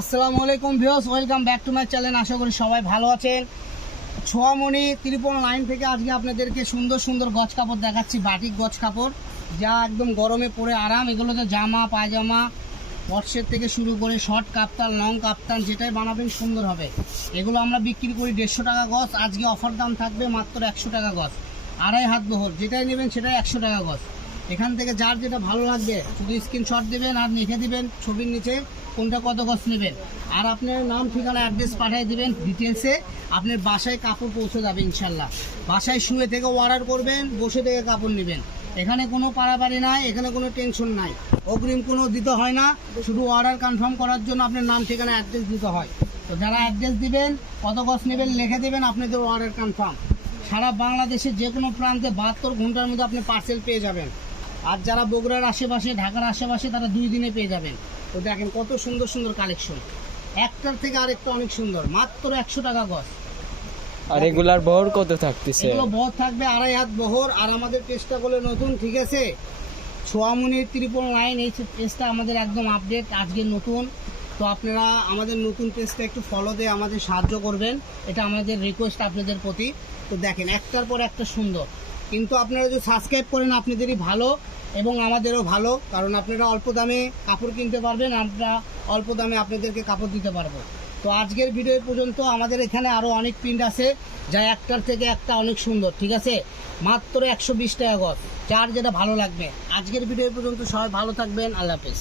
আসসালামু আলাইকুম viewers, welcome back to my channel. আশা করি সবাই ভালো আছেন। ছোয়ামণি 399 থেকে আজকে আপনাদেরকে সুন্দর সুন্দর গজ কাপড় দেখাচ্ছি, বাটিক গজ কাপড়, যা একদম গরমে পরে আরাম। এগুলোতে জামা পায়জামা বর্ষের থেকে শুরু করে শর্ট কাপ্তান, লং কাপ্তান, যেটাই বানাবেন সুন্দর হবে। এগুলো আমরা বিক্রি করি 150 টাকা গজ। আজকে অফার দাম থাকবে মাত্র 100 টাকা গজ, 2.5 হাত বহর। যেটাই নেবেন সেটাই 100 টাকা গজ। এখান থেকে যার যেটা ভালো লাগবে শুধু স্ক্রিনশট দেবেন আর লিখে দিবেন ছবির নিচে কোনটা কত গজ নেবেন, আর আপনার নাম ঠিকানা অ্যাড্রেস পাঠিয়ে দিবেন ডিটেলসে। আপনার বাসায় কাপড় পৌঁছে যাবে ইনশাল্লাহ। বাসায় শুয়ে থেকে অর্ডার করবেন, বসে থেকে কাপড় নেবেন। এখানে কোনো পারাপারি নাই, এখানে কোনো টেনশন নাই, অগ্রিম কোনো দিতে হয় না। শুধু অর্ডার কনফার্ম করার জন্য আপনার নাম ঠিকানা অ্যাড্রেস দিতে হয়। তো যারা অ্যাড্রেস দিবেন, কত গজ নেবেন লিখে দেবেন, আপনাদের অর্ডার কনফার্ম। সারা বাংলাদেশের যে কোনো প্রান্তে 72 ঘন্টার মধ্যে আপনি পার্সেল পেয়ে যাবেন। আর যারা বগুড়ার আশেপাশে, ঢাকার আশেপাশে, তারা 2 দিনে পেয়ে যাবেন। তো দেখেন কত সুন্দর সুন্দর কালেকশন, একটার থেকে আরেকটা অনেক সুন্দর, মাত্র 100 টাকা গজ। আর রেগুলার বহর কত থাকতেছে? এগুলো বহর থাকবে 2.5 হাত বহর। আর আমাদের পেজটা বলে নতুন, ঠিক আছে, ছোয়ামণি 399, এই পেজটা আমাদের একদম আপডেট, আজকে নতুন। তো আপনারা আমাদের নতুন পেজটা একটু ফলো দিয়ে আমাদের সাহায্য করবেন, এটা আমাদের রিকোয়েস্ট আপনাদের প্রতি। তো দেখেন একটার পর একটা সুন্দর, কিন্তু আপনারা যদি সাবস্ক্রাইব করেন আপনাদেরই ভালো এবং আমাদেরও ভালো, কারণ আপনারা অল্প দামে কাপড় কিনতে পারবেন, আমরা অল্প দামে আপনাদেরকে কাপড় দিতে পারবো। তো আজকের ভিডিও পর্যন্ত। আমাদের এখানে আরও অনেক প্রিন্ট আছে, যা একটার থেকে একটা অনেক সুন্দর, ঠিক আছে, মাত্র 120 টাকা গজ, যার যেটা ভালো লাগবে। আজকের ভিডিও পর্যন্ত সবাই ভালো থাকবেন, আল্লাহ হাফেজ।